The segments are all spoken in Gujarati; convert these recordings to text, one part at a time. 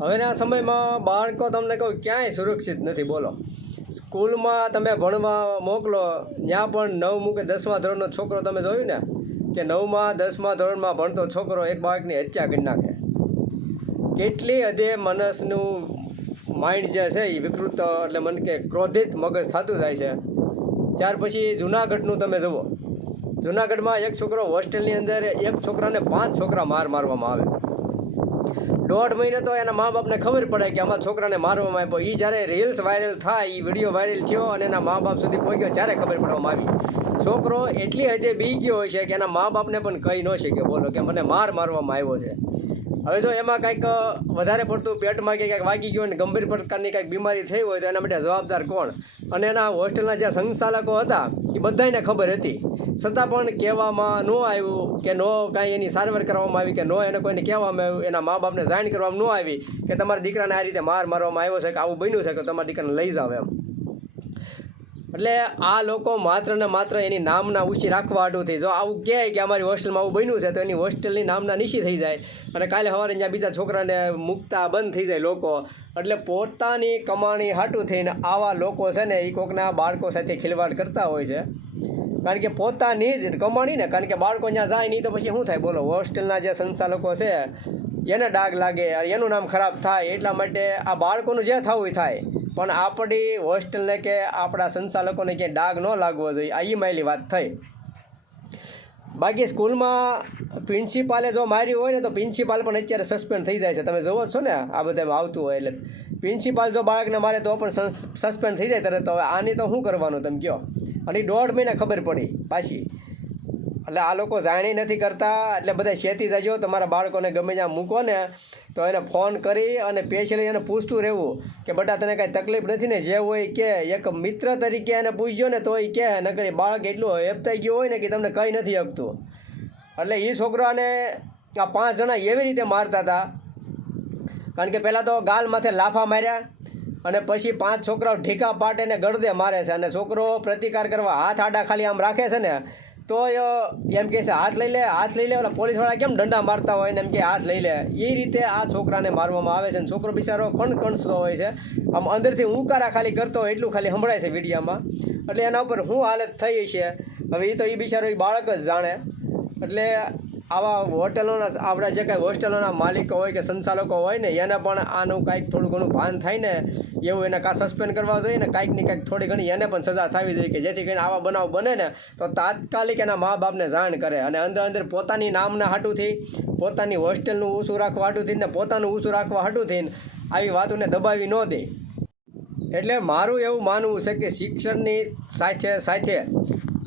હવેના સમયમાં બાળકો તમને કહું, ક્યાંય સુરક્ષિત નથી, બોલો. સ્કૂલમાં તમે ભણવા મોકલો, ત્યાં પણ નવમું કે દસમા ધોરણનો છોકરો તમે જોયું ને, કે નવમાં, દસમા ધોરણમાં ભણતો છોકરો એક બાળકની હત્યા કરી નાખે. કેટલી હદે મનસનું માઇન્ડ જે છે એ વિકૃત એટલે મન કે ક્રોધિત મગજ થતું જાય છે. ત્યાર પછી જુનાગઢનું તમે જુઓ. જુનાગઢમાં એક છોકરો હોસ્ટેલની અંદર એક છોકરાને પાંચ છોકરા માર મારવામાં આવે. દોઢ મહિને તો એના મા બાપને ખબર પડે કે આમાં છોકરાને મારવામાં આવ્યો. એ જ્યારે રીલ્સ વાયરલ થાય એ વીડિયો વાયરલ થયો અને એના મા બાપ સુધી પહોંચ્યો ત્યારે ખબર પડવામાં આવી. છોકરો એટલી હદે બી ગયો હોય છે કે એના મા બાપને પણ કહી ન શકે બોલો કે મને માર મારવામાં આવ્યો છે. હવે જો એમાં કંઈક વધારે પડતું પેટમાં કે કંઈક વાગી ગયું ને ગંભીર પ્રકારની કંઈક બીમારી થઈ હોય તો એના માટે જવાબદાર કોણ? અને એના હોસ્ટેલના જે સંચાલકો હતા, એ બધાને ખબર હતી. છતાં પણ કહેવામાં ન આવ્યું કે નો કાંઈ એની સારવાર કરવામાં આવી કે નો, એને કોઈને કહેવામાં આવ્યું, એના મા બાપને જાણ કરવામાં ન આવી કે તમારા દીકરાને આ રીતે માર મારવામાં આવ્યો છે કે આવું બન્યું છે કે તમારા દીકરાને લઈ જાવ એમ. એટલે આ લોકો માત્ર ને માત્ર એની નામના ઊંચી રાખવા હાટુથી જો આવું કહે કે અમારી હોસ્ટેલમાં આવું બન્યું છે, તો એની હોસ્ટેલની નામના નીચી થઈ જાય. અને કાલે સવારે ત્યાં બીજા છોકરાને મૂકતા બંધ થઈ જાય લોકો. એટલે પોતાની કમાણી હાટું થઈને આવા લોકો છે ને, એ કોકના બાળકો સાથે ખિલવાડ કરતા હોય છે. કારણ કે પોતાની જ કમાણી ને, કારણ કે બાળકો ત્યાં જાય નહીં તો પછી શું થાય? બોલો, હોસ્ટેલના જે સંચાલકો છે, એને ડાઘ લાગે એનું નામ ખરાબ થાય, એટલા માટે આ બાળકોનું જે થવું થાય. પણ આપણી હોસ્ટેલને કે આપણા સંચાલકોને ક્યાંય ડાઘ ન લાગવો જોઈએ, આ ઈ માયલી વાત થઈ. બાકી સ્કૂલમાં પ્રિન્સિપાલે જો માર્યું હોય ને તો પ્રિન્સિપાલ પણ અત્યારે સસ્પેન્ડ થઈ જાય છે. તમે જુઓ છો ને, આ બધામાં આવતું હોય એટલે. પ્રિન્સિપાલ જો બાળકને મારે તો પણ સસ્પેન્ડ થઈ જાય તરત હવે આની તો શું કરવાનું, તમે કહો અને દોઢ મહિના ખબર પડી પાછી. એટલે આ લોકો જાણી નથી કરતા, એટલે બધા શેતી જજો તમારા બાળકોને ગમે ત્યાં મૂકો ને, તો એને ફોન કરી અને પેશલી એને પૂછતું રહેવું કે બટા, તને કાંઈ તકલીફ નથી ને? જે હોય કે, એક મિત્ર તરીકે એને પૂછજો ને, તો એ કહે નકર એ બાળક એટલું હેપતાઈ ગયું હોય ને કે તમને કંઈ નથી હકતું. એટલે એ છોકરાને આ પાંચ જણા એવી રીતે મારતા હતા. કારણ કે પહેલાં તો ગાલ માથે લાફા માર્યા અને પછી પાંચ છોકરાઓ ઢીકા પાટે ગળદે મારે છે અને છોકરો પ્રતિકાર કરવા હાથ આડા ખાલી આમ રાખે છે ને તો એમ કહે છે, હાથ લઈ લે, હાથ લઈ લે, ઓલા પોલીસવાળા કેમ દંડા મારતા હોય ને એમ કે હાથ લઈ લે. એ રીતે આ છોકરાને મારવામાં આવે છે અને છોકરો બિચારો કણ કણસતો હોય છે. આમ અંદરથી ઉકારા ખાલી કરતો હોય એટલું ખાલી સંભળાય છે વિડીયામાં. એટલે એના ઉપર શું હાલત થઈ છે હવે એ તો એ બિચારો એ બાળક જ જાણે. એટલે આવા હોટલોના, આપણા જે કાંઈ હોસ્ટેલોના માલિકો હોય કે સંચાલકો હોય ને, એને પણ આનું કાંઈક થોડું ઘણું ભાન થાય ને, એવું એને કાં સસ્પેન્ડ કરવા જોઈએ ને કાંઈક ને કાંઈક થોડી ઘણી એને પણ સજા થવી જોઈએ કે જેથી કરીને આવા બનાવ બને ને, તો તાત્કાલિક એના મા બાપને જાણ કરે અને અંદર અંદર પોતાની નામના હાટુથી, પોતાની હોસ્ટેલનું ઊંચું રાખવા હાટુથી ને પોતાનું ઊંચું રાખવા હાટુથી આવી વાતોને દબાવી ન દે. એટલે મારું એવું માનવું છે કે શિક્ષણની સાથે સાથે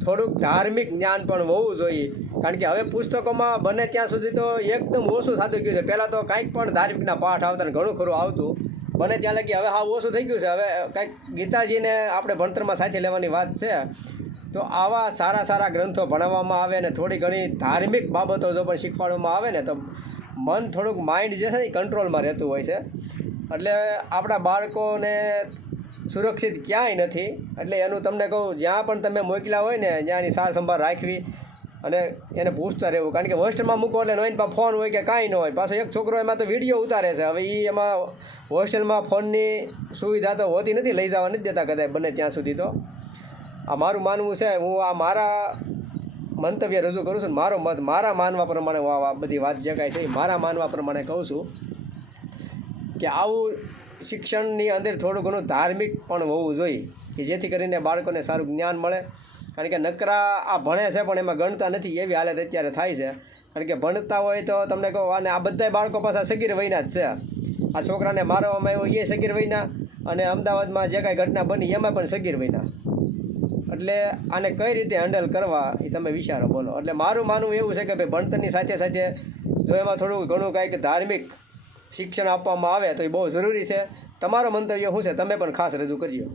થોડુંક ધાર્મિક જ્ઞાન પણ હોવું જોઈએ. કારણ કે હવે પુસ્તકોમાં બને ત્યાં સુધી તો એકદમ ઓછું થતું ગયું છે. પહેલાં તો કાંઈક પણ ધાર્મિકના પાઠ આવતા ને ઘણું ખરું આવતું. બને ત્યાં લગી હવે હા ઓછું થઈ ગયું છે. હવે કાંઈક ગીતાજીને આપણે ભણતરમાં સાથે લેવાની વાત છે. તો આવા સારા સારા ગ્રંથો ભણાવવામાં આવે ને થોડી ઘણી ધાર્મિક બાબતો જો પણ શીખવાડવામાં આવે ને તો મન થોડુંક માઇન્ડ જે છે ને કંટ્રોલમાં રહેતું હોય છે. એટલે આપણા બાળકોને સુરક્ષિત ક્યાંય નથી. એટલે એનું તમને કહું, જ્યાં પણ તમે મોકલ્યા હોય ને ત્યાંની સાર સંભાળ રાખવી અને એને પૂછતા રહેવું. કારણ કે હોસ્ટેલમાં મૂકો એટલે નહીં પાસે ફોન હોય કે કાંઈ ન હોય. પાછો એક છોકરો એમાં તો વીડિયો ઉતારે છે. હવે એ એમાં હોસ્ટેલમાં ફોનની સુવિધા તો હોતી નથી, લઈ જવા નથી દેતા કદાચ બને ત્યાં સુધી તો. આ મારું માનવું છે, હું આ મારા મંતવ્ય રજૂ કરું છું મારો મત મારા માનવા પ્રમાણે હું આ બધી વાત જે કાંઈ છે, એ મારા માનવા પ્રમાણે કહું છું કે આવું શિક્ષણની અંદર થોડું ઘણું ધાર્મિક પણ હોવું જોઈએ કે જેથી કરીને બાળકોને સારું જ્ઞાન મળે. કારણ કે નકરા આ ભણે છે પણ એમાં ગણતા નથી એવી હાલત અત્યારે થાય છે. કારણ કે ભણતા હોય તો તમને કહો અને આ બધા બાળકો પાસે સગીર વયના જ છે. આ છોકરાને મારવામાં આવ્યો એ સગીર વયના અને અમદાવાદમાં જે કાંઈ ઘટના બની એમાં પણ સગીર વયના. એટલે આને કઈ રીતે હેન્ડલ કરવા એ તમે વિચારો બોલો. એટલે મારું માનવું એવું છે કે ભાઈ ભણતરની સાથે સાથે જો એમાં થોડું ઘણું કાંઈક ધાર્મિક શિક્ષણ આપવામાં આવે તો એ બહુ જરૂરી છે. તમારો મંતવ્ય શું છે? તમે પણ ખાસ રજૂ કરજો.